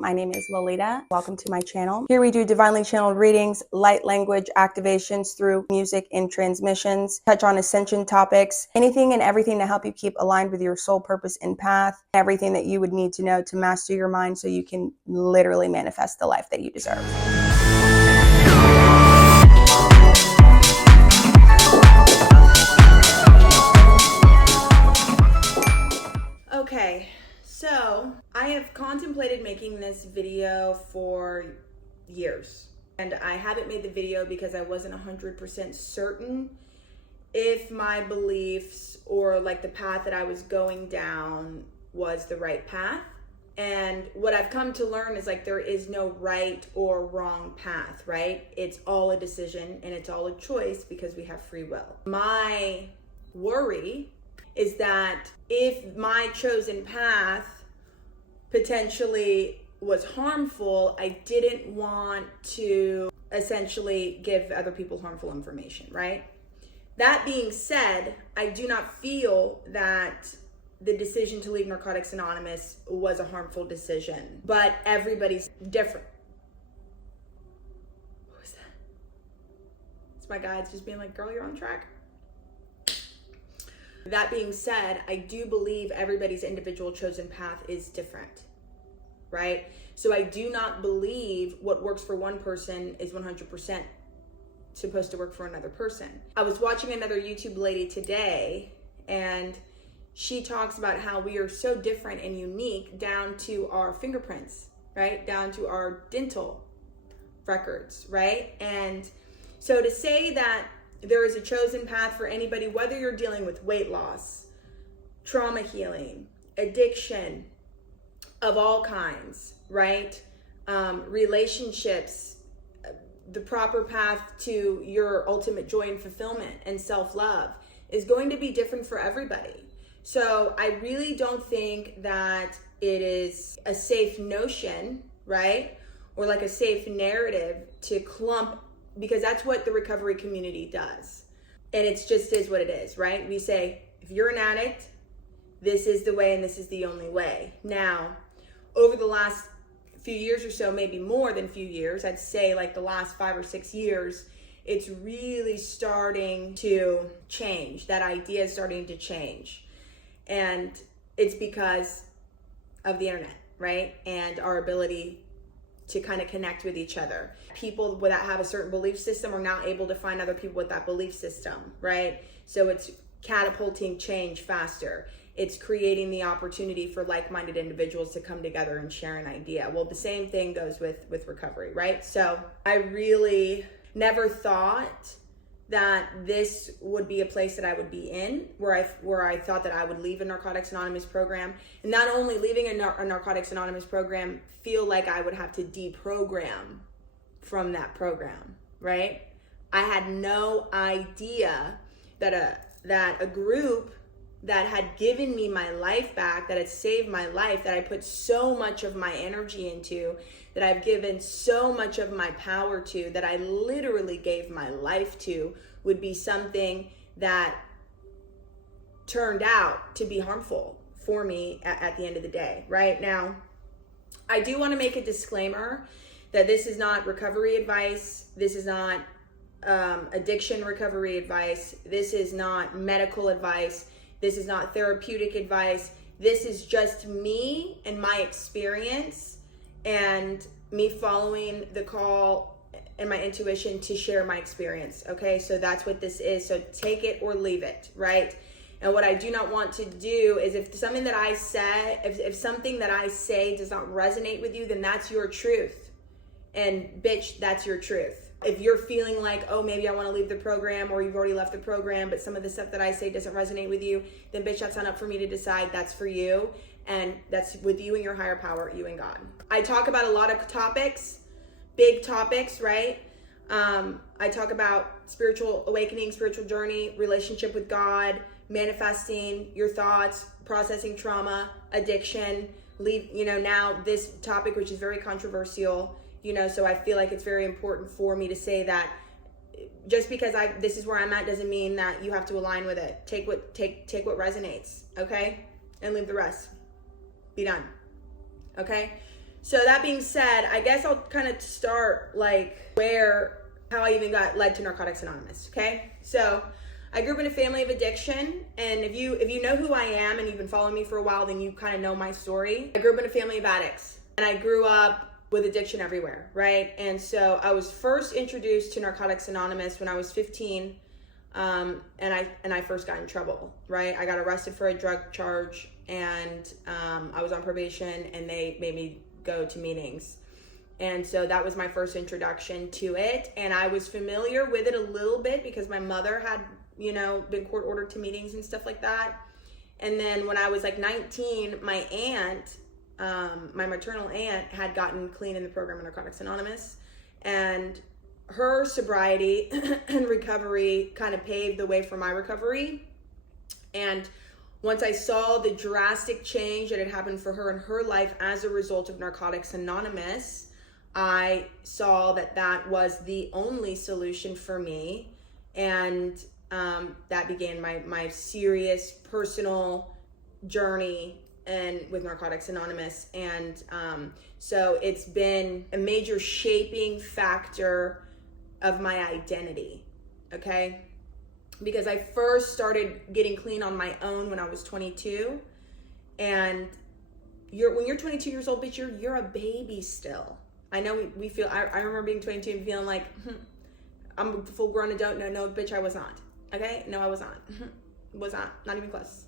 My name is Lalita. Welcome to my channel. Here we do divinely channeled readings, light language activations through music and transmissions, touch on ascension topics, anything and everything to help you keep aligned with your soul purpose and path, everything that you would need to know to master your mind so you can literally manifest the life that you deserve. Okay, so I have contemplated making this video for years, and I haven't made the video because I wasn't 100% certain if my beliefs or like the path that I was going down was the right path. And what I've come to learn is like there is no right or wrong path, right? It's all a decision and it's all a choice because we have free will. My worry is that if my chosen path potentially was harmful, I didn't want to essentially give other people harmful information, right? That being said, I do not feel that the decision to leave Narcotics Anonymous was a harmful decision, but everybody's different. What was that? It's my guides just being like, girl, you're on track. That being said, I do believe everybody's individual chosen path is different, right? So I do not believe what works for one person is 100% supposed to work for another person. I was watching another YouTube lady today, and she talks about how we are so different and unique down to our fingerprints, right? Down to our dental records, right? And so to say that there is a chosen path for anybody, whether you're dealing with weight loss, trauma healing, addiction of all kinds, right? Relationships, the proper path to your ultimate joy and fulfillment and self-love is going to be different for everybody. So I really don't think that it is a safe notion, right? Or like a safe narrative to clump, because that's what the recovery community does. And it's just is what it is, right? We say, if you're an addict, this is the way and this is the only way. Now, over the last few years or so, maybe more than few years, I'd say like the last 5 or 6 years, it's really starting to change. That idea is starting to change. And it's because of the internet, right? And our ability to kind of connect with each other. People that have a certain belief system are now able to find other people with that belief system, right? So it's catapulting change faster. It's creating the opportunity for like-minded individuals to come together and share an idea. Well, the same thing goes with recovery, right? So I really never thought that this would be a place that I would be in, where I thought that I would leave a Narcotics Anonymous program, and not only leaving a Narcotics Anonymous program, feel like I would have to deprogram from that program, right? I had no idea that a group that had given me my life back, that had saved my life, that I put so much of my energy into, that I've given so much of my power to, that I literally gave my life to, would be something that turned out to be harmful for me at the end of the day, right? Now, I do want to make a disclaimer that this is not recovery advice. This is not addiction recovery advice. This is not medical advice. This is not therapeutic advice. This is just me and my experience and me following the call and my intuition to share my experience, okay? So that's what this is. So take it or leave it, right? And what I do not want to do is if something that I say, if something that I say does not resonate with you, then that's your truth. And bitch, that's your truth. If you're feeling like, oh, maybe I want to leave the program, or you've already left the program, but some of the stuff that I say doesn't resonate with you, then bitch, that's not up for me to decide. That's for you. And that's with you and your higher power, you and God. I talk about a lot of topics, big topics, right? I talk about spiritual awakening, spiritual journey, relationship with God, manifesting your thoughts, processing trauma, addiction, now this topic, which is very controversial, so I feel like it's very important for me to say that just because this is where I'm at doesn't mean that you have to align with it. Take what resonates, okay? And leave the rest. Be done. Okay? So that being said, I guess I'll kind of start like how I even got led to Narcotics Anonymous. Okay, so I grew up in a family of addiction, and if you know who I am and you've been following me for a while, then you kind of know my story. I grew up in a family of addicts, and I grew up with addiction everywhere, right? And so I was first introduced to Narcotics Anonymous when I was 15, and I first got in trouble, right? I got arrested for a drug charge, and I was on probation, and they made me go to meetings. And so that was my first introduction to it, and I was familiar with it a little bit because my mother had, been court ordered to meetings and stuff like that. And then when I was like 19, my aunt, my maternal aunt, had gotten clean in the program of Narcotics Anonymous, and her sobriety and recovery kind of paved the way for my recovery. And once I saw the drastic change that had happened for her in her life as a result of Narcotics Anonymous, I saw that was the only solution for me. And that began my serious personal journey with Narcotics Anonymous. And so it's been a major shaping factor of my identity, okay? Because I first started getting clean on my own when I was 22. And when you're 22 years old, bitch, you're a baby still. I know we feel, I remember being 22 and feeling like, I'm a full grown adult. No, bitch, I was not. Okay? No, I was not. Was not even close.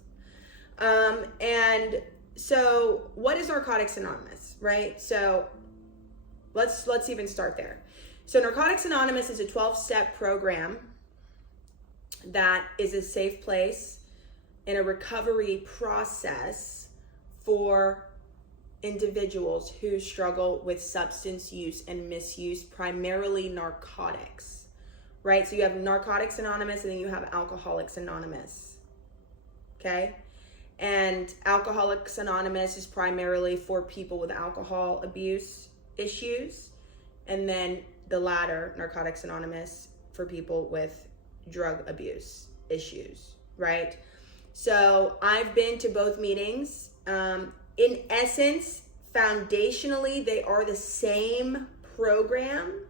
And so what is Narcotics Anonymous, right? So let's even start there. So Narcotics Anonymous is a 12-step program that is a safe place in a recovery process for individuals who struggle with substance use and misuse, primarily narcotics, right? So you have Narcotics Anonymous, and then you have Alcoholics Anonymous, okay? And Alcoholics Anonymous is primarily for people with alcohol abuse issues, and then the latter, Narcotics Anonymous, for people with drug abuse issues, right? So I've been to both meetings. In essence, foundationally, they are the same program.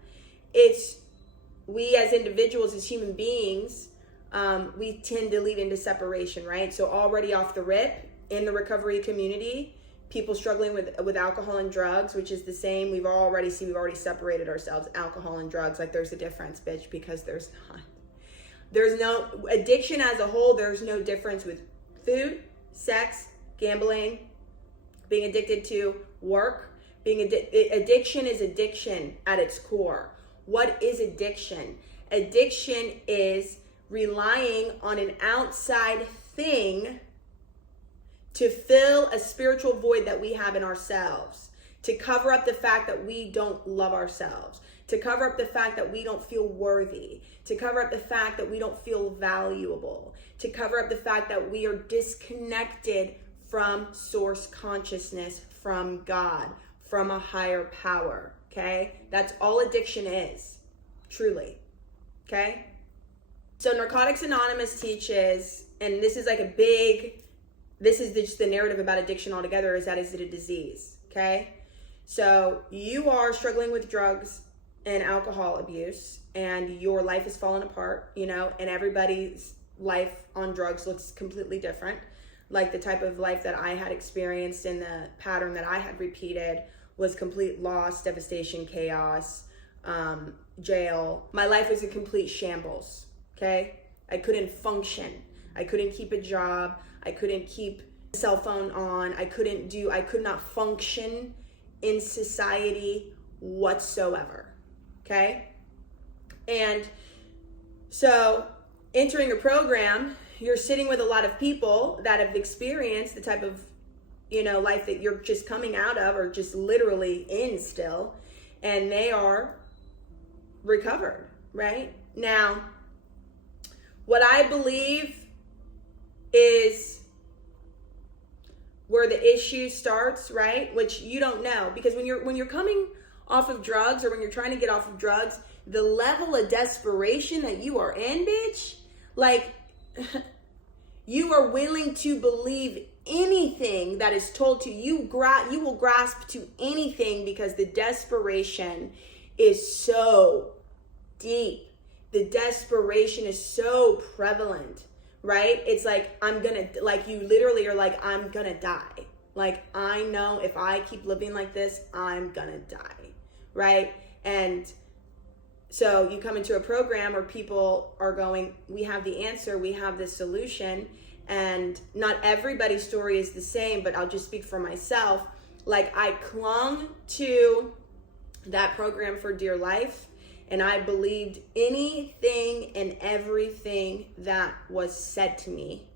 We as individuals, as human beings, we tend to lead into separation, right? So already off the rip, in the recovery community, people struggling with alcohol and drugs, which is the same. We've already separated ourselves, alcohol and drugs. Like, there's a difference, bitch, because there's not. There's no addiction as a whole. There's no difference with food, sex, gambling, being addicted to work. Addiction is addiction at its core. What is addiction? Addiction is relying on an outside thing to fill a spiritual void that we have in ourselves, to cover up the fact that we don't love ourselves, to cover up the fact that we don't feel worthy, to cover up the fact that we don't feel valuable, to cover up the fact that we are disconnected from source consciousness, from God, from a higher power, okay? That's all addiction is, truly, okay? So Narcotics Anonymous teaches, and this is just the narrative about addiction altogether, is it a disease, okay? So you are struggling with drugs and alcohol abuse, and your life is falling apart, and everybody's life on drugs looks completely different. Like, the type of life that I had experienced and the pattern that I had repeated was complete loss, devastation, chaos, jail. My life was a complete shambles, okay? I couldn't function. I couldn't keep a job. I couldn't keep a cell phone on. I could not function in society whatsoever, okay? And so entering a program, you're sitting with a lot of people that have experienced the type of, life that you're just coming out of, or just literally in still, and they are recovered, right? Now, what I believe is where the issue starts, right? Which you don't know, because when you're coming off of drugs, or when you're trying to get off of drugs, the level of desperation that you are in, bitch, like, you are willing to believe anything that is told to you. You will grasp to anything because the desperation is so deep. The desperation is so prevalent, right? It's like, you literally are like, I'm gonna die. Like, I know if I keep living like this, I'm gonna die, right? And so you come into a program where people are going, we have the answer, we have the solution. And not everybody's story is the same, but I'll just speak for myself. Like, I clung to that program for dear life, and I believed anything and everything that was said to me.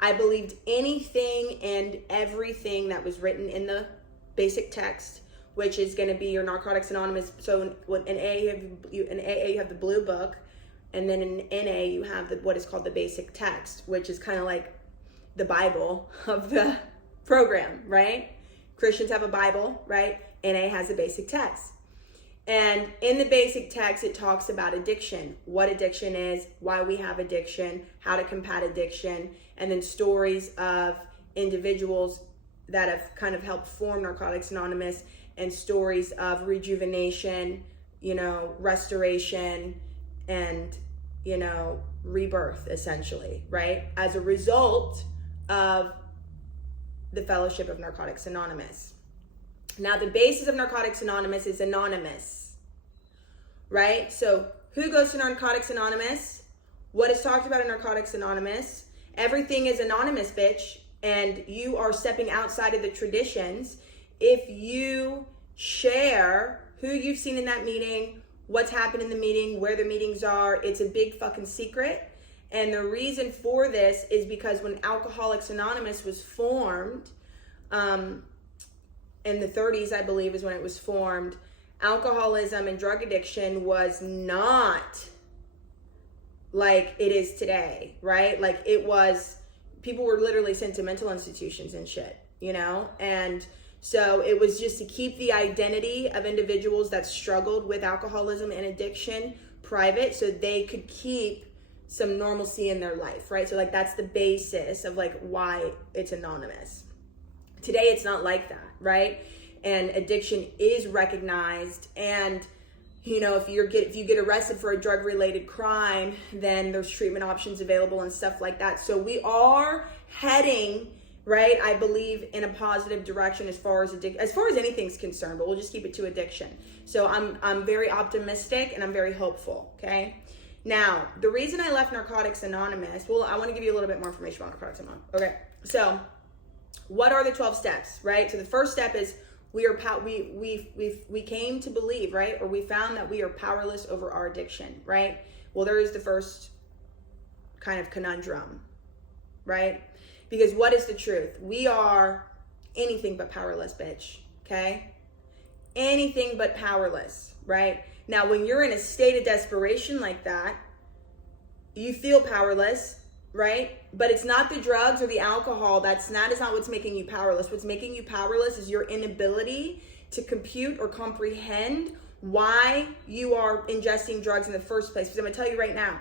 I believed anything and everything that was written in the basic text, which is going to be your Narcotics Anonymous. So in AA, you have the blue book, and then in NA, you have what is called the basic text, which is kind of like the Bible of the program, right? Christians have a Bible, right? NA has the basic text. And in the basic text, it talks about addiction, what addiction is, why we have addiction, how to combat addiction, and then stories of individuals that have kind of helped form Narcotics Anonymous, and stories of rejuvenation, restoration, and, rebirth, essentially, right? As a result of the Fellowship of Narcotics Anonymous. Now, the basis of Narcotics Anonymous is anonymous, right? So who goes to Narcotics Anonymous? What is talked about in Narcotics Anonymous? Everything is anonymous, bitch, and you are stepping outside of the traditions. If you share who you've seen in that meeting, what's happened in the meeting, where the meetings are, it's a big fucking secret. And the reason for this is because when Alcoholics Anonymous was formed, in the 30s, I believe, is when it was formed, alcoholism and drug addiction was not like it is today, right? Like, people were literally sent to mental institutions and shit, And so it was just to keep the identity of individuals that struggled with alcoholism and addiction private, so they could keep some normalcy in their life, right? So like, that's the basis of like why it's anonymous. Today, it's not like that, right? And addiction is recognized, and if you get arrested for a drug-related crime, then there's treatment options available and stuff like that. So we are heading, right, I believe, in a positive direction as far as anything's concerned, but we'll just keep it to addiction. So I'm very optimistic and I'm very hopeful, okay? Now, the reason I left Narcotics Anonymous, well, I want to give you a little bit more information about Narcotics Anonymous. Okay, so what are the 12 steps, right? So the first step is we came to believe, right? Or we found that we are powerless over our addiction, right? Well, there is the first kind of conundrum, right? Because what is the truth? We are anything but powerless, bitch, okay? Anything but powerless, right? Now, when you're in a state of desperation like that, you feel powerless, right? But it's not the drugs or the alcohol. That is not what's making you powerless. What's making you powerless is your inability to compute or comprehend why you are ingesting drugs in the first place. Because I'm gonna tell you right now,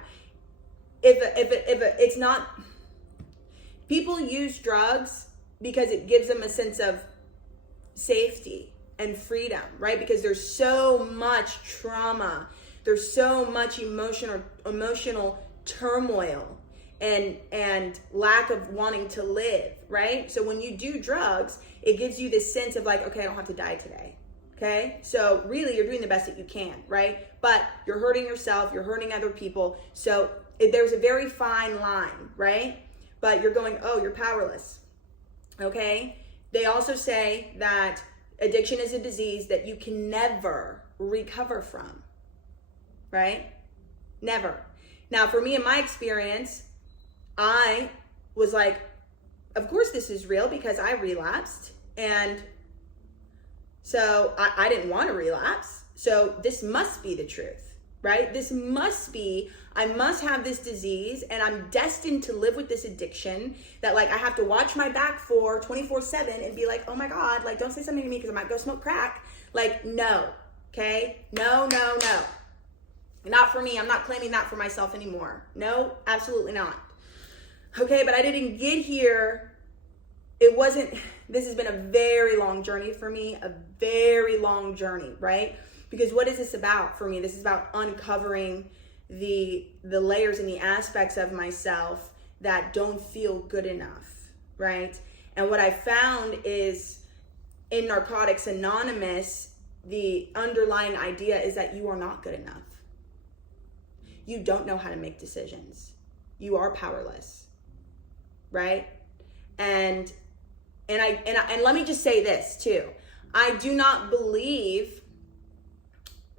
it's not, people use drugs because it gives them a sense of safety and freedom, right? Because there's so much trauma, there's so much emotional turmoil and lack of wanting to live, right? So when you do drugs, it gives you this sense of like, okay, I don't have to die today, okay? So really, you're doing the best that you can, right? But you're hurting yourself, you're hurting other people. So there's a very fine line, right? But you're going, oh, you're powerless, okay? They also say that addiction is a disease that you can never recover from, right? Never. Now, for me, in my experience, I was like, of course this is real because I relapsed. And so I didn't want to relapse. So this must be the truth, right? This must be, I must have this disease and I'm destined to live with this addiction that like I have to watch my back for 24/7 and be like, oh my God, like don't say something to me because I might go smoke crack. Like, no, okay? No. Not for me. I'm not claiming that for myself anymore. No, absolutely not. Okay, but I didn't get here this has been a very long journey for me, a very long journey, right? Because what is this about for me? This is about uncovering the layers and the aspects of myself that don't feel good enough, right? And what I found is in Narcotics Anonymous, the underlying idea is that you are not good enough. You don't know how to make decisions. You are powerless, right? And let me just say this too. I do not believe,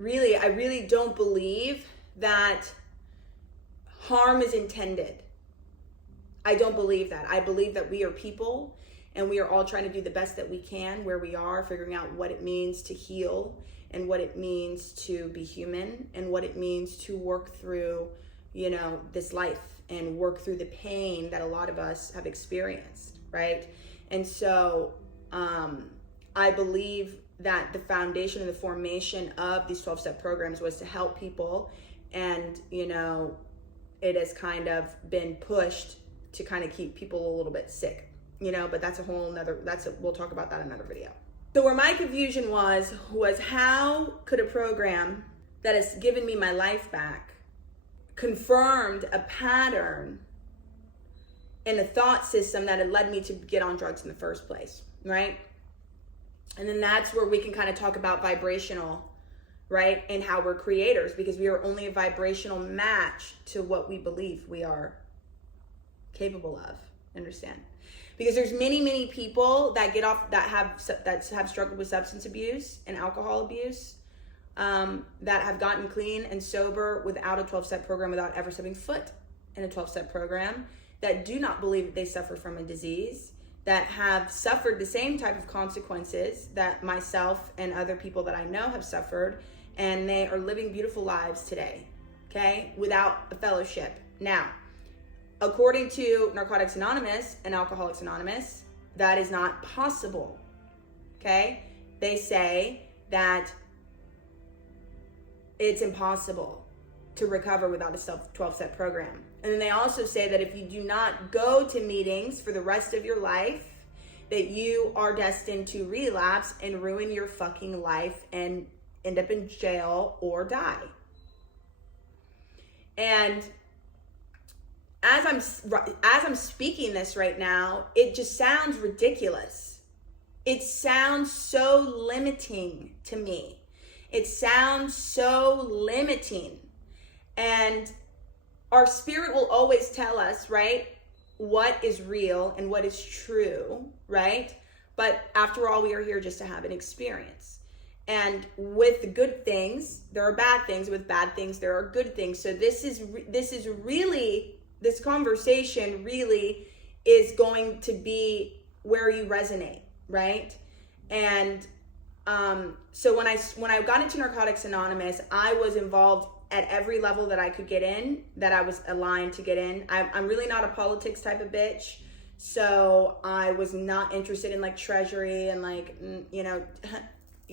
I really don't believe that harm is intended. I don't believe that. I believe that we are people and we are all trying to do the best that we can where we are, figuring out what it means to heal and what it means to be human and what it means to work through, this life and work through the pain that a lot of us have experienced, right? And so I believe that the foundation and the formation of these 12-step programs was to help people, and it has kind of been pushed to kind of keep people a little bit sick, but that's a whole nother, we'll talk about that in another video. So where my confusion was how could a program that has given me my life back confirmed a pattern and a thought system that had led me to get on drugs in the first place, right? And then that's where we can kind of talk about vibrational, right? And how we're creators, because we are only a vibrational match to what we believe we are capable of. Understand? Because there's many people that have struggled with substance abuse and alcohol abuse, that have gotten clean and sober without a 12-step program, without ever stepping foot in a 12-step program, that do not believe that they suffer from a disease, that have suffered the same type of consequences that myself and other people that I know have suffered, and they are living beautiful lives today, okay, without a fellowship. Now, according to Narcotics Anonymous and Alcoholics Anonymous, that is not possible, okay? They say that it's impossible to recover without a 12-step program. And then they also say that if you do not go to meetings for the rest of your life, that you are destined to relapse and ruin your fucking life and end up in jail or die. And as I'm speaking this right now, it just sounds ridiculous. It sounds so limiting to me. It sounds so limiting. And our spirit will always tell us, right, what is real and what is true, right? But after all, we are here just to have an experience. And with good things, there are bad things. With bad things, there are good things. So this conversation really is going to be where you resonate, right? And so when I got into Narcotics Anonymous, I was involved at every level that I could get in, that I was aligned to get in. I'm really not a politics type of bitch. So I was not interested in like treasury and like,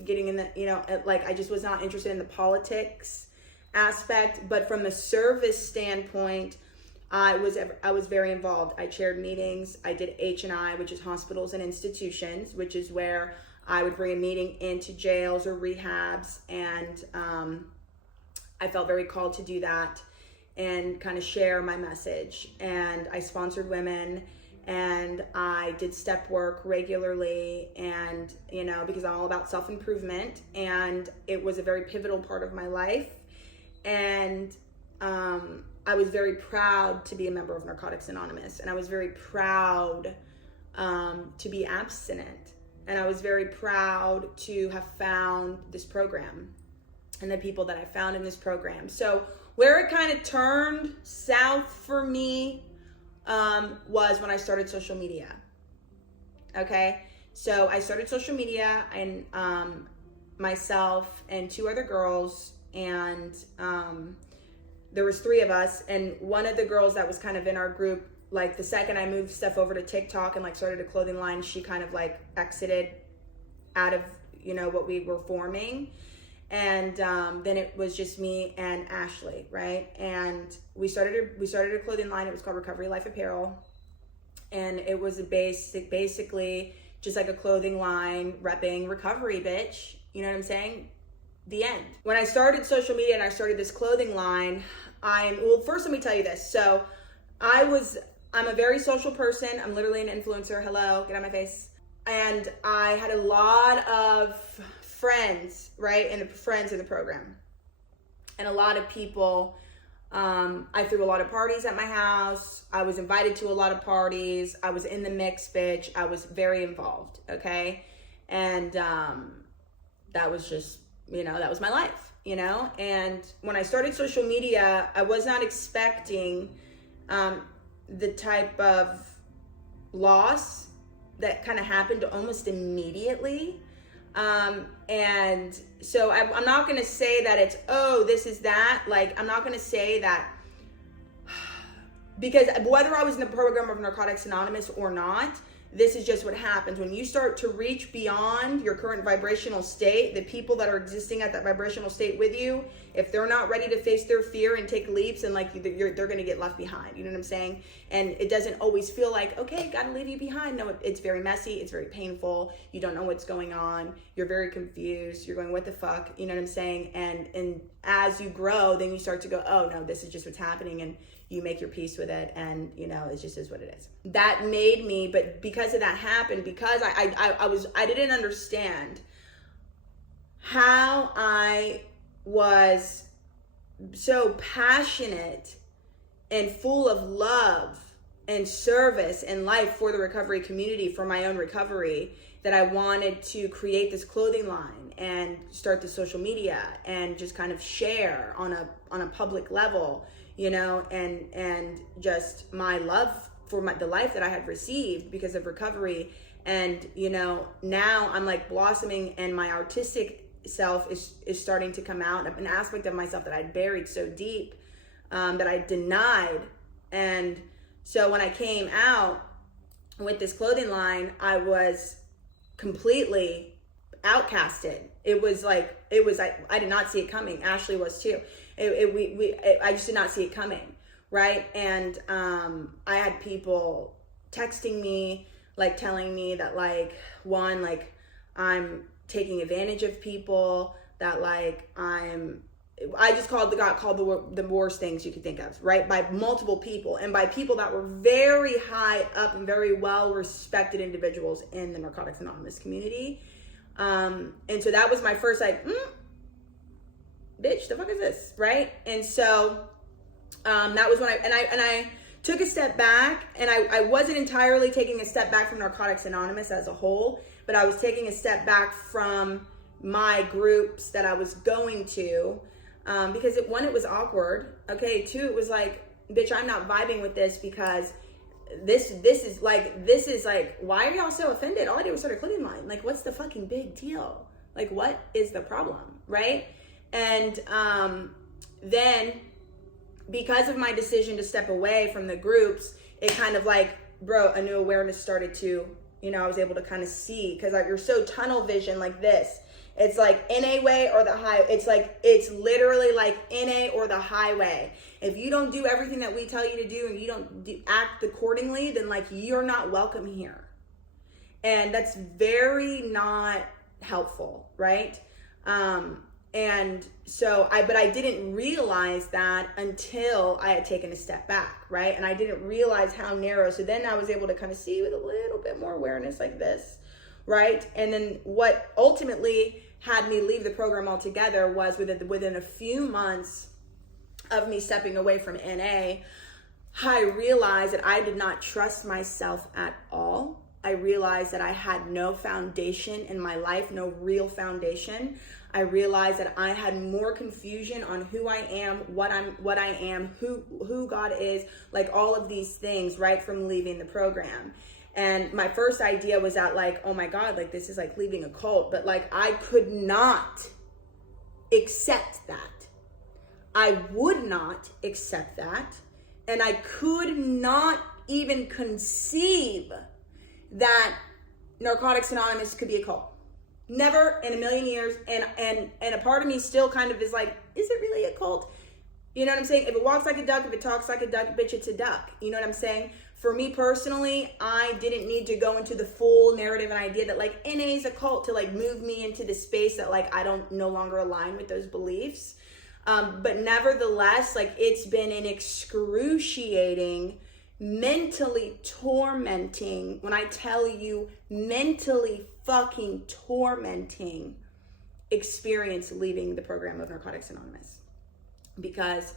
getting in the, I just was not interested in the politics aspect. But from a service standpoint, I was very involved. I chaired meetings. I did H&I, which is hospitals and institutions, which is where I would bring a meeting into jails or rehabs. And I felt very called to do that and kind of share my message. And I sponsored women, and I did step work regularly, and because I'm all about self-improvement, and it was a very pivotal part of my life. And I was very proud to be a member of Narcotics Anonymous, and I was very proud to be abstinent, and I was very proud to have found this program and the people that I found in this program. So where it kind of turned south for me was when I started social media. Okay, so I started social media, and myself and two other girls, and there was three of us, and one of the girls that was kind of in our group, like the second I moved stuff over to TikTok and like started a clothing line, she kind of like exited out of what we were forming. And then it was just me and Ashley, right? And we started a clothing line. It was called Recovery Life Apparel. And it was basically just like a clothing line repping recovery, bitch. You know what I'm saying? The end. When I started social media and I started this clothing line, well, first let me tell you this. So I'm a very social person. I'm literally an influencer. Hello, get on my face. And I had a lot of friends, right? And friends in the program. And a lot of people, I threw a lot of parties at my house. I was invited to a lot of parties. I was in the mix, bitch. I was very involved, okay? And that was just, that was my life, And when I started social media, I was not expecting the type of loss that kind of happened almost immediately. And so I'm not going to say that it's, this is that. Like, I'm not going to say that, because whether I was in the program of Narcotics Anonymous or not, this is just what happens. When you start to reach beyond your current vibrational state, the people that are existing at that vibrational state with you, if they're not ready to face their fear and take leaps, and like they're going to get left behind. You know what I'm saying? And it doesn't always feel like, okay, gotta leave you behind. No, it's very messy. It's very painful. You don't know what's going on. You're very confused. You're going, what the fuck? You know what I'm saying? And as you grow, then you start to go, oh no, this is just what's happening. And you make your peace with it, and it just is what it is. That made me, but because of that happened, because I didn't understand how I was so passionate and full of love and service and life for the recovery community, for my own recovery, that I wanted to create this clothing line and start the social media and just kind of share on a public level, and just my love for the life that I had received because of recovery. And, now I'm like blossoming, and my artistic self is starting to come out, an aspect of myself that I'd buried so deep, that I denied. And so when I came out with this clothing line, I was completely outcasted. I did not see it coming. Ashley was too. I just did not see it coming, right? And I had people texting me, like telling me that I'm taking advantage of people, that I just got called the worst things you could think of, right? By multiple people, and by people that were very high up and very well respected individuals in the Narcotics Anonymous community. And so that was my first bitch, the fuck is this, right? And so that was when I took a step back, and I wasn't entirely taking a step back from Narcotics Anonymous as a whole, but I was taking a step back from my groups that I was going to, because it was awkward. Okay, two, it was like, bitch, I'm not vibing with this, because this is like, why are y'all so offended? All I did was start a clothing line. Like, what's the fucking big deal? Like, what is the problem, right? And then because of my decision to step away from the groups, it kind of like, a new awareness started to, I was able to kind of see, because you're so tunnel vision like this. It's like NA way or the high. It's literally like NA or the highway. If you don't do everything that we tell you to do, and you don't act accordingly, then you're not welcome here. And that's very not helpful, right? And so I didn't realize that until I had taken a step back, right? And I didn't realize how narrow. So then I was able to kind of see with a little bit more awareness like this, right? And then what ultimately had me leave the program altogether was within a few months of me stepping away from NA, I realized that I did not trust myself at all. I realized that I had no foundation in my life, no real foundation. I realized that I had more confusion on who I am, what I am, who God is, like all of these things, right, from leaving the program. And my first idea was that oh my God, this is like leaving a cult, but I could not accept that. I would not accept that. And I could not even conceive that Narcotics Anonymous could be a cult. Never in a million years. And a part of me still kind of is like, is it really a cult? You know what I'm saying? If it walks like a duck, if it talks like a duck, bitch, it's a duck. You know what I'm saying? For me personally, I didn't need to go into the full narrative and idea that like NA is a cult to like move me into the space that like I don't no longer align with those beliefs. But nevertheless, like it's been an excruciating, mentally tormenting, when I tell you mentally fucking tormenting experience leaving the program of Narcotics Anonymous. Because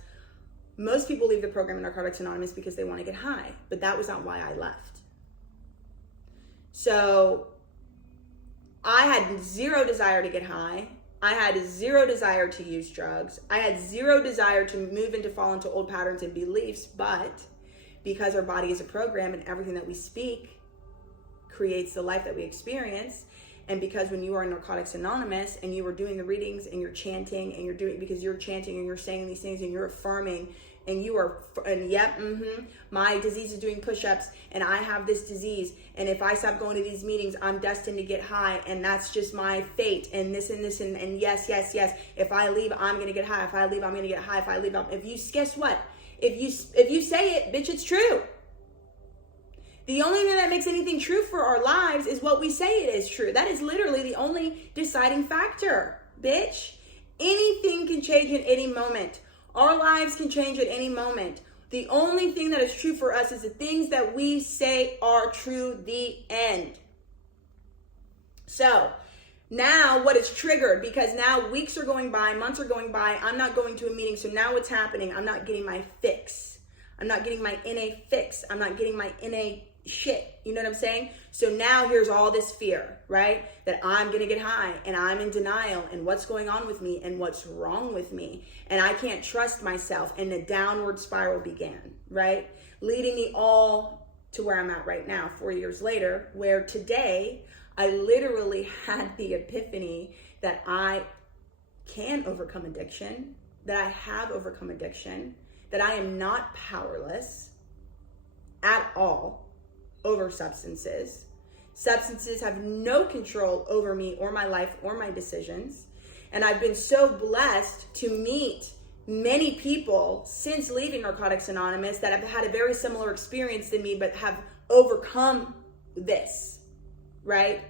most people leave the program of Narcotics Anonymous because they want to get high, but that was not why I left. So I had zero desire to get high. I had zero desire to use drugs. I had zero desire to fall into old patterns and beliefs, but because our body is a program and everything that we speak creates the life that we experience, and because when you are in Narcotics Anonymous and you are doing the readings and you're chanting and you're doing, because you're chanting and you're saying these things and you're affirming and you are, and yep, my disease is doing push-ups and I have this disease, and if I stop going to these meetings, I'm destined to get high, and that's just my fate, and this and this, and yes, if I leave, I'm going to get high. If I leave, I'm going to get high. If I leave, guess what? If you say it, bitch, it's true. The only thing that makes anything true for our lives is what we say it is true. That is literally the only deciding factor, bitch. Anything can change at any moment. Our lives can change at any moment. The only thing that is true for us is the things that we say are true, the end. So now what is triggered, because now weeks are going by, months are going by, I'm not going to a meeting, so now what's happening? I'm not getting my fix. I'm not getting my NA fix. I'm not getting my NA shit. You know what I'm saying? So now here's all this fear, right? That I'm going to get high and I'm in denial and what's going on with me and what's wrong with me. And I can't trust myself. And the downward spiral began, right? Leading me all to where I'm at right now, 4 years later, where today I literally had the epiphany that I can overcome addiction, that I have overcome addiction, that I am not powerless at all over substances. Substances have no control over me or my life or my decisions. And I've been so blessed to meet many people since leaving Narcotics Anonymous that have had a very similar experience than me, but have overcome this, right?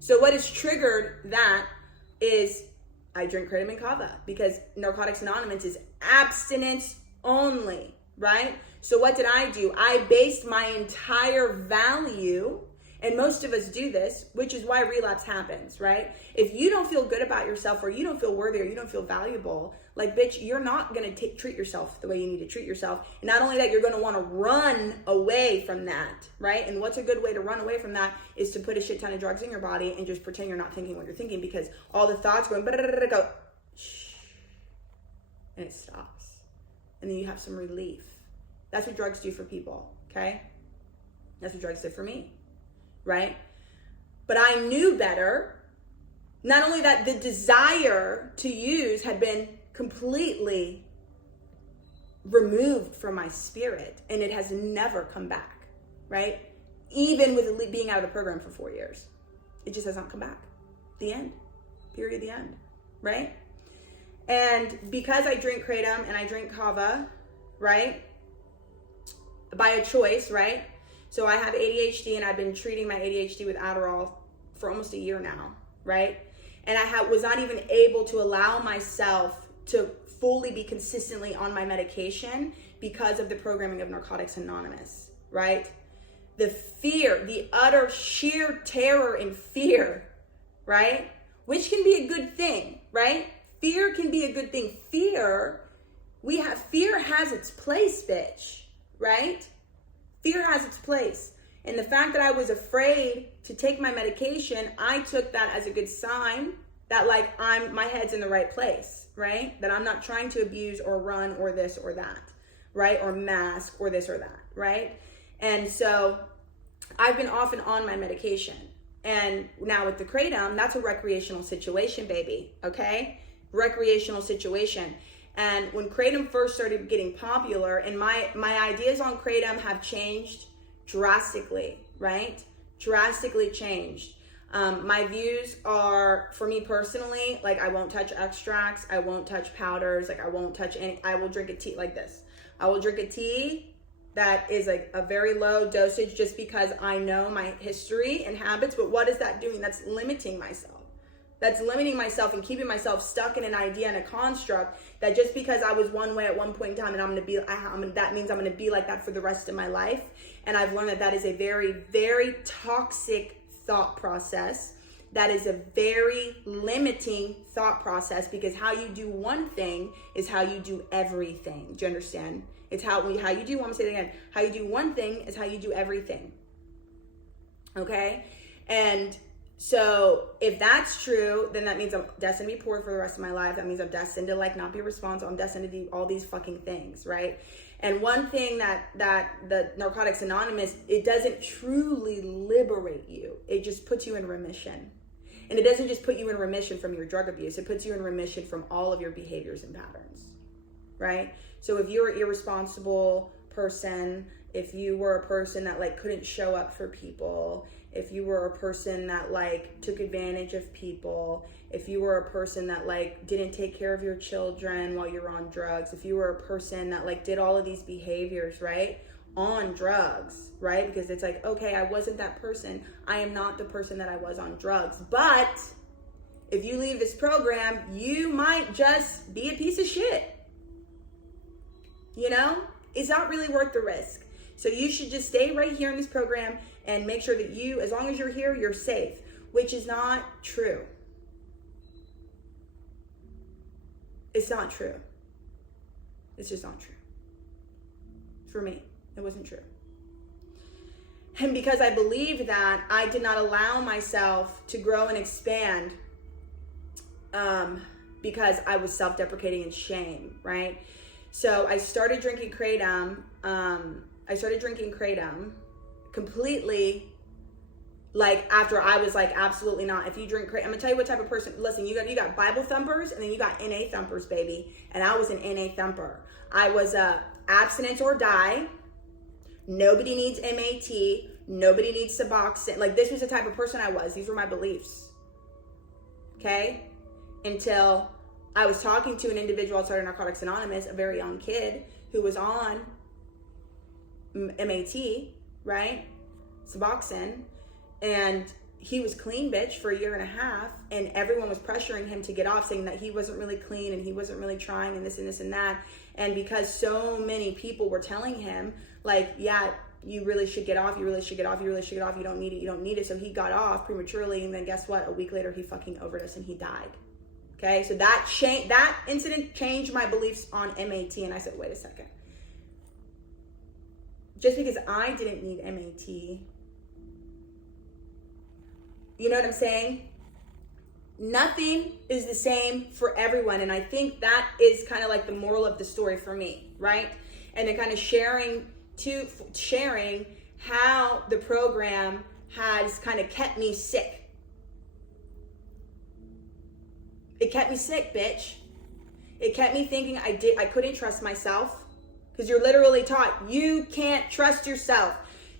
So what has triggered that is I drink kratom and kava, because Narcotics Anonymous is abstinence only, right? So what did I do? I based my entire value, and most of us do this, which is why relapse happens, right? If you don't feel good about yourself, or you don't feel worthy, or you don't feel valuable, like, bitch, you're not going to treat yourself the way you need to treat yourself. And not only that, you're going to want to run away from that, right? And what's a good way to run away from that is to put a shit ton of drugs in your body and just pretend you're not thinking what you're thinking, because all the thoughts going, go, shh, and it stops. And then you have some relief. That's what drugs do for people, okay? That's what drugs did for me, right? But I knew better. Not only that, the desire to use had been completely removed from my spirit, and it has never come back, right? Even with being out of the program for 4 years, it just has not come back. The end, period, the end, right? And because I drink kratom and I drink kava, right, by a choice, right? So I have ADHD, and I've been treating my ADHD with Adderall for almost a year now, right? And I was not even able to allow myself to fully be consistently on my medication because of the programming of Narcotics Anonymous, right? The fear, the utter sheer terror and fear, right? Which can be a good thing, right? Fear can be a good thing. Fear has its place, bitch, right? Fear has its place. And the fact that I was afraid to take my medication, I took that as a good sign that, like, my head's in the right place, right? That I'm not trying to abuse or run or this or that, right? Or mask or this or that, right? And so I've been off and on my medication. And now with the kratom, that's a recreational situation, baby, okay? Recreational situation. And when kratom first started getting popular, and my ideas on kratom have changed drastically, right? Drastically changed. My views are, for me personally, like, I won't touch extracts, I won't touch powders, like, I won't touch any, I will drink a tea like this. I will drink a tea that is like a very low dosage just because I know my history and habits. But what is that doing? That's limiting myself. That's limiting myself and keeping myself stuck in an idea and a construct that just because I was one way at one point in time and that means I'm going to be like that for the rest of my life. And I've learned that that is a very, very toxic thought process. That is a very limiting thought process, because how you do one thing is how you do everything. Do you understand? It's how you do, I'm going to say it again. How you do one thing is how you do everything. Okay? And so if that's true, then that means I'm destined to be poor for the rest of my life. That means I'm destined to like not be responsible. I'm destined to do all these fucking things, right? And one thing that the Narcotics Anonymous, it doesn't truly liberate you. It just puts you in remission. And it doesn't just put you in remission from your drug abuse. It puts you in remission from all of your behaviors and patterns, right? So if you're an irresponsible person, if you were a person that like couldn't show up for people, if you were a person that like took advantage of people, if you were a person that like didn't take care of your children while you're on drugs, if you were a person that like did all of these behaviors, right, on drugs, right? Because it's like, okay, I wasn't that person. I am not the person that I was on drugs. But if you leave this program, you might just be a piece of shit. You know, it's not really worth the risk. So you should just stay right here in this program and make sure that you, as long as you're here, you're safe, which is not true. It's not true. It's just not true. For me, it wasn't true. And because I believed that, I did not allow myself to grow and expand because I was self-deprecating and shame, right? So I started drinking kratom. Completely, like after I was like, absolutely not. If you drink kratom, I'm gonna tell you what type of person. Listen, you got Bible thumpers, and then you got NA thumpers, baby. And I was an NA thumper. I was a abstinence or die. Nobody needs MAT. Nobody needs Suboxone. Like, this was the type of person I was. These were my beliefs. Okay, until I was talking to an individual outside of Narcotics Anonymous, a very young kid who was on MAT, right? Suboxone. And he was clean, bitch, for a year and a half. And everyone was pressuring him to get off, saying that he wasn't really clean and he wasn't really trying and this and this and that. And because so many people were telling him, like, yeah, you really should get off. You really should get off. You really should get off. You don't need it. You don't need it. So he got off prematurely. And then guess what? A week later, he fucking overdosed and he died. Okay. So that incident changed my beliefs on MAT. And I said, wait a second. Just because I didn't need MAT, you know what I'm saying? Nothing is the same for everyone. And I think that is kind of like the moral of the story for me, right? And then kind of sharing how the program has kind of kept me sick. It kept me sick, bitch. It kept me thinking I couldn't trust myself. Because you're literally taught you can't trust yourself.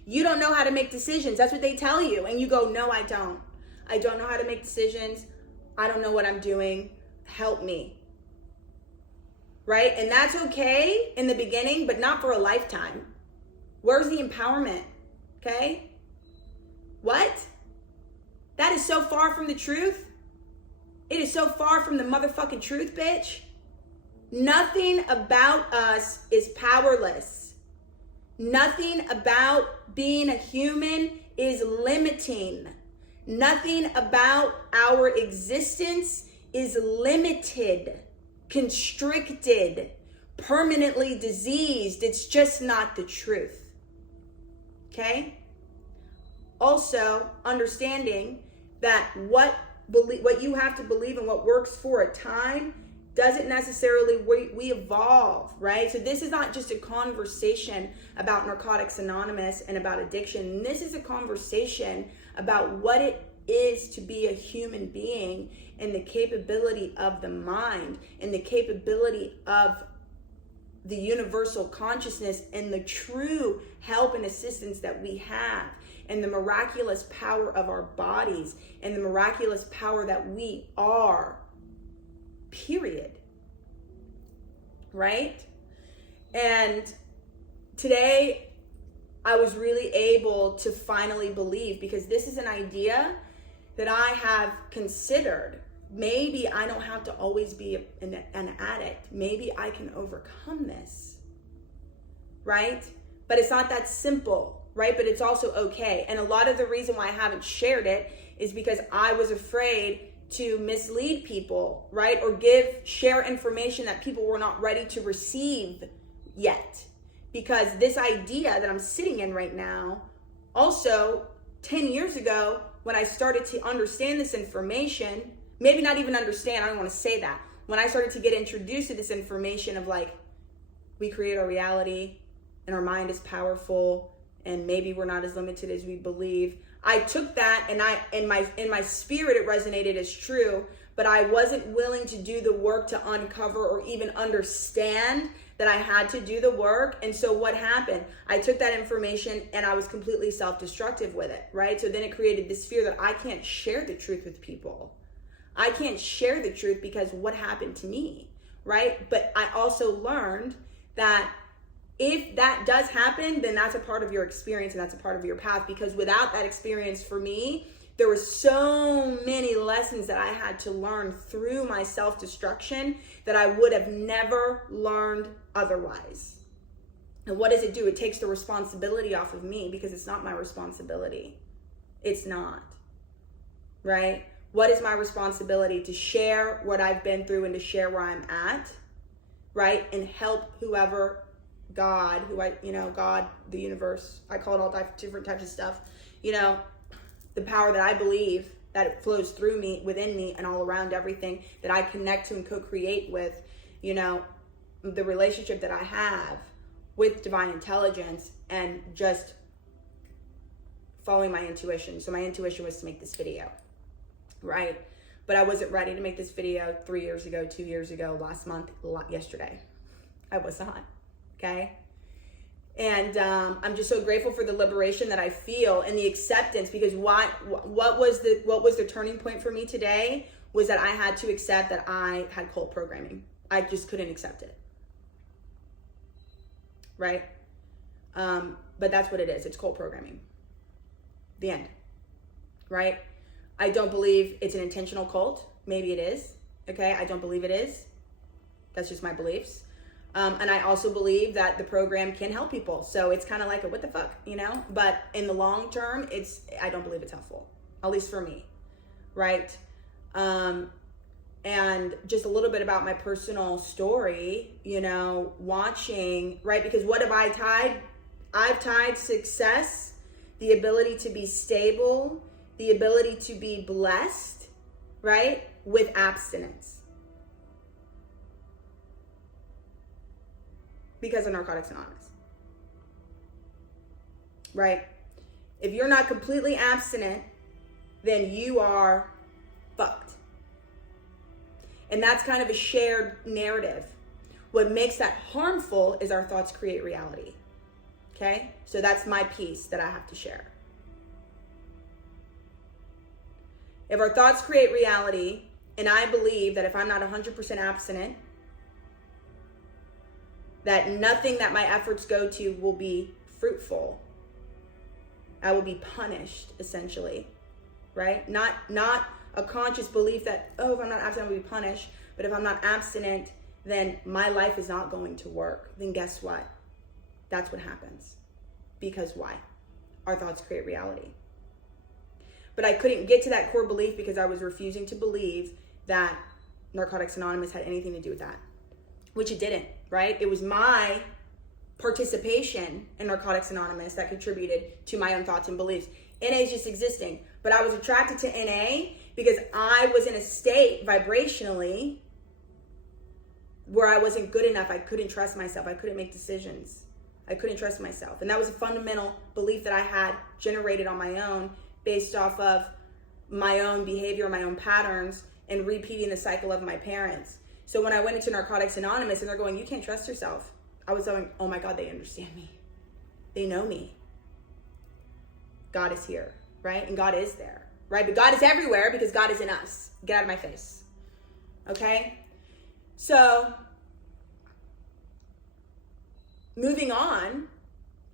You don't know how to make decisions. That's what they tell you. And you go, no, I don't. I don't know how to make decisions. I don't know what I'm doing. Help me. Right? And that's okay in the beginning, but not for a lifetime. Where's the empowerment? Okay? What? That is so far from the truth. It is so far from the motherfucking truth, bitch. Nothing about us is powerless. Nothing about being a human is limiting. Nothing about our existence is limited, constricted, permanently diseased. It's just not the truth. Okay? Also, understanding that what you have to believe and what works for a time doesn't necessarily, we evolve, right? So this is not just a conversation about Narcotics Anonymous and about addiction. This is a conversation about what it is to be a human being and the capability of the mind and the capability of the universal consciousness and the true help and assistance that we have and the miraculous power of our bodies and the miraculous power that we are. Period. Right? And today I was really able to finally believe, because this is an idea that I have considered. Maybe I don't have to always be an addict. Maybe I can overcome this, right? But it's not that simple, right? But it's also okay. And a lot of the reason why I haven't shared it is because I was afraid to mislead people, right? Or share information that people were not ready to receive yet. Because this idea that I'm sitting in right now, also 10 years ago, when I started to understand this information, maybe not even understand, I don't want to say that. When I started to get introduced to this information of like, we create our reality and our mind is powerful and maybe we're not as limited as we believe. I took that and in my spirit, it resonated as true, but I wasn't willing to do the work to uncover or even understand that I had to do the work. And so what happened? I took that information and I was completely self-destructive with it, right? So then it created this fear that I can't share the truth with people. I can't share the truth because what happened to me, right? But I also learned that if that does happen, then that's a part of your experience and that's a part of your path, because without that experience for me, there were so many lessons that I had to learn through my self-destruction that I would have never learned otherwise. And what does it do? It takes the responsibility off of me because it's not my responsibility. It's not, right? What is my responsibility? To share what I've been through and to share where I'm at, right? And help whoever, God, God, the universe, I call it all different types of stuff, the power that I believe that it flows through me, within me, and all around everything that I connect to and co-create with, the relationship that I have with divine intelligence and just following my intuition. So my intuition was to make this video, right? But I wasn't ready to make this video 3 years ago, 2 years ago, last month, yesterday. I was not, okay? And I'm just so grateful for the liberation that I feel and the acceptance, because what was the turning point for me today was that I had to accept that I had cult programming. I just couldn't accept it, right? But that's what it is. It's cult programming. The end, right? I don't believe it's an intentional cult. Maybe it is, okay? I don't believe it is. That's just my beliefs. And I also believe that the program can help people. So it's kind of like what the fuck, But in the long term, I don't believe it's helpful, at least for me, right? And just a little bit about my personal story, watching, right? Because what have I tied? I've tied success, the ability to be stable, the ability to be blessed, right? With abstinence. Because of Narcotics Anonymous, right? If you're not completely abstinent, then you are fucked. And that's kind of a shared narrative. What makes that harmful is our thoughts create reality, okay? So that's my piece that I have to share. If our thoughts create reality, and I believe that if I'm not 100% abstinent, that nothing that my efforts go to will be fruitful. I will be punished, essentially, right? Not a conscious belief that, if I'm not abstinent, I will be punished. But if I'm not abstinent, then my life is not going to work. Then guess what? That's what happens. Because why? Our thoughts create reality. But I couldn't get to that core belief because I was refusing to believe that Narcotics Anonymous had anything to do with that, which it didn't. Right? It was my participation in Narcotics Anonymous that contributed to my own thoughts and beliefs. NA is just existing. But I was attracted to NA because I was in a state vibrationally where I wasn't good enough. I couldn't trust myself. I couldn't make decisions. I couldn't trust myself. And that was a fundamental belief that I had generated on my own based off of my own behavior, my own patterns, and repeating the cycle of my parents. So when I went into Narcotics Anonymous and they're going, you can't trust yourself, I was going, oh my God, they understand me. They know me. God is here, right? And God is there, right? But God is everywhere because God is in us. Get out of my face, okay? So moving on,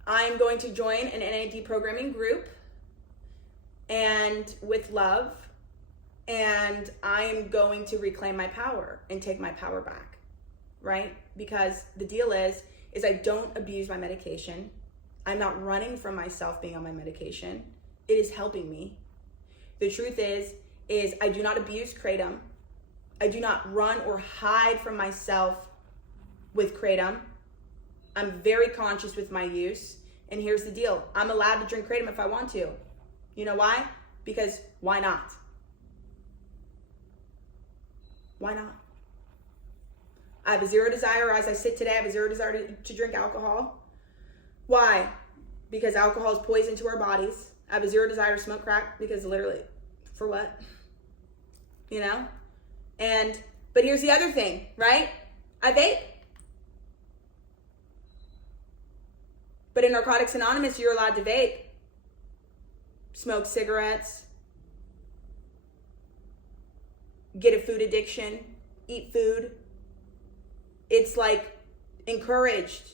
I'm going to join an NA deprogramming group and with love, and I'm going to reclaim my power and take my power back, right? Because the deal is I don't abuse my medication. I'm not running from myself being on my medication. It is helping me. The truth is I do not abuse kratom. I do not run or hide from myself with kratom. I'm very conscious with my use. And here's the deal. I'm allowed to drink kratom if I want to. You know why? Because why not? Why not? I have a zero desire, as I sit today, I have a zero desire to drink alcohol. Why? Because alcohol is poison to our bodies. I have a zero desire to smoke crack because literally, for what? You know? But here's the other thing, right? I vape. But in Narcotics Anonymous, you're allowed to vape, smoke cigarettes, get a food addiction, eat food. It's like encouraged.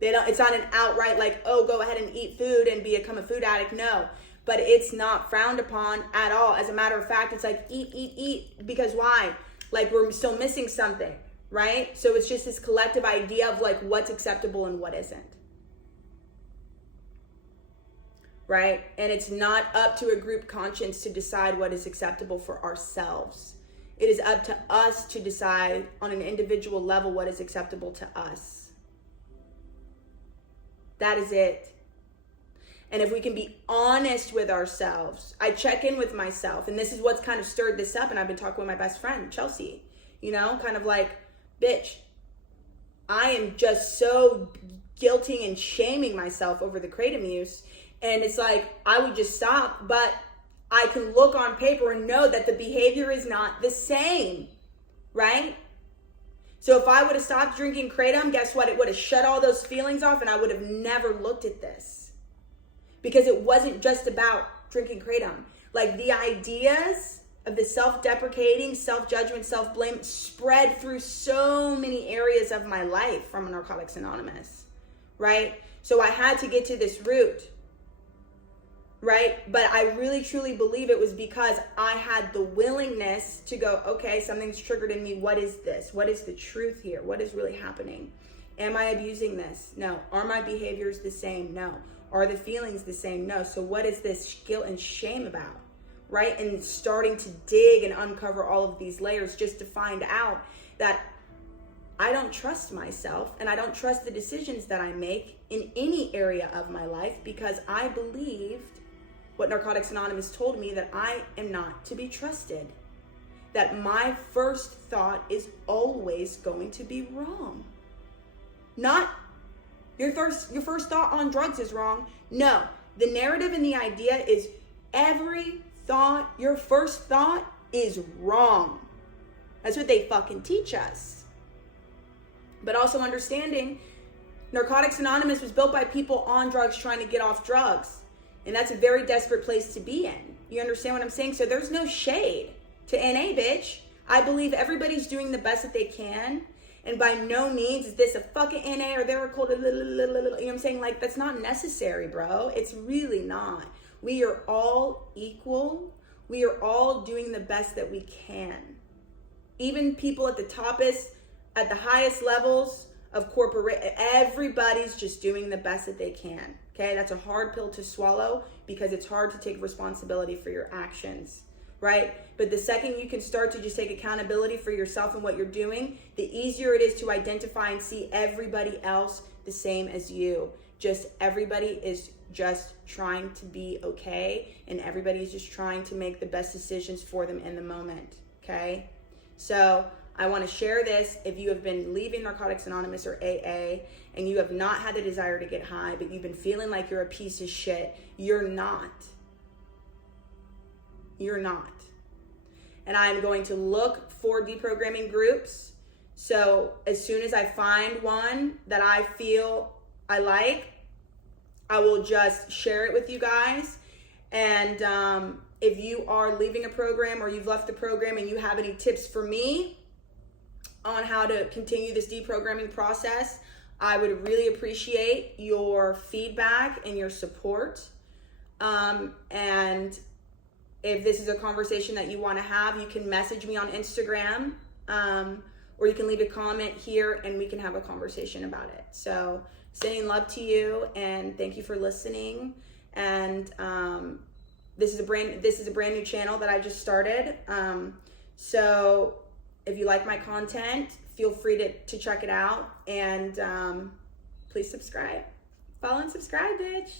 It's not an outright like, oh, go ahead and eat food and become a food addict. No, but it's not frowned upon at all. As a matter of fact, it's like eat. Because why? Like we're still missing something, right? So it's just this collective idea of like what's acceptable and what isn't. Right? And it's not up to a group conscience to decide what is acceptable for ourselves. It is up to us to decide on an individual level what is acceptable to us. That is it. And if we can be honest with ourselves, I check in with myself, and this is what's kind of stirred this up, and I've been talking with my best friend, Chelsea, you know, kind of like, bitch, I am just so guilting and shaming myself over the kratom use. And it's like, I would just stop, but I can look on paper and know that the behavior is not the same, right? So if I would have stopped drinking kratom, guess what? It would have shut all those feelings off and I would have never looked at this. Because it wasn't just about drinking kratom. Like the ideas of the self-deprecating, self-judgment, self-blame spread through so many areas of my life from Narcotics Anonymous, right? So I had to get to this root. Right? But I really truly believe it was because I had the willingness to go, okay, something's triggered in me. What is this? What is the truth here? What is really happening? Am I abusing this? No. Are my behaviors the same? No. Are the feelings the same? No. So what is this guilt and shame about? Right? And starting to dig and uncover all of these layers just to find out that I don't trust myself and I don't trust the decisions that I make in any area of my life because I believed what Narcotics Anonymous told me, that I am not to be trusted. That my first thought is always going to be wrong. Not your first thought on drugs is wrong. No, the narrative and the idea is every thought, your first thought is wrong. That's what they fucking teach us. But also understanding Narcotics Anonymous was built by people on drugs trying to get off drugs. And that's a very desperate place to be in. You understand what I'm saying? So there's no shade to NA, bitch. I believe everybody's doing the best that they can. And by no means is this a fucking NA or they're called a little, you know what I'm saying? Like, that's not necessary, bro. It's really not. We are all equal. We are all doing the best that we can. Even people at the highest levels of corporate, everybody's just doing the best that they can. Okay, that's a hard pill to swallow because it's hard to take responsibility for your actions, right? But the second you can start to just take accountability for yourself and what you're doing, the easier it is to identify and see everybody else the same as you. Just everybody is just trying to be okay, and everybody's just trying to make the best decisions for them in the moment, okay? So I want to share this. If you have been leaving Narcotics Anonymous or AA and you have not had the desire to get high, but you've been feeling like you're a piece of shit, you're not. You're not. And I'm going to look for deprogramming groups. So as soon as I find one that I feel I like, I will just share it with you guys. And if you are leaving a program or you've left the program and you have any tips for me on how to continue this deprogramming process, I would really appreciate your feedback and your support. And if this is a conversation that you want to have, you can message me on Instagram, or you can leave a comment here and we can have a conversation about it. So sending love to you, and thank you for listening. And this is a brand new channel that I just started. So if you like my content, feel free to check it out, and please subscribe. Follow and subscribe, bitch.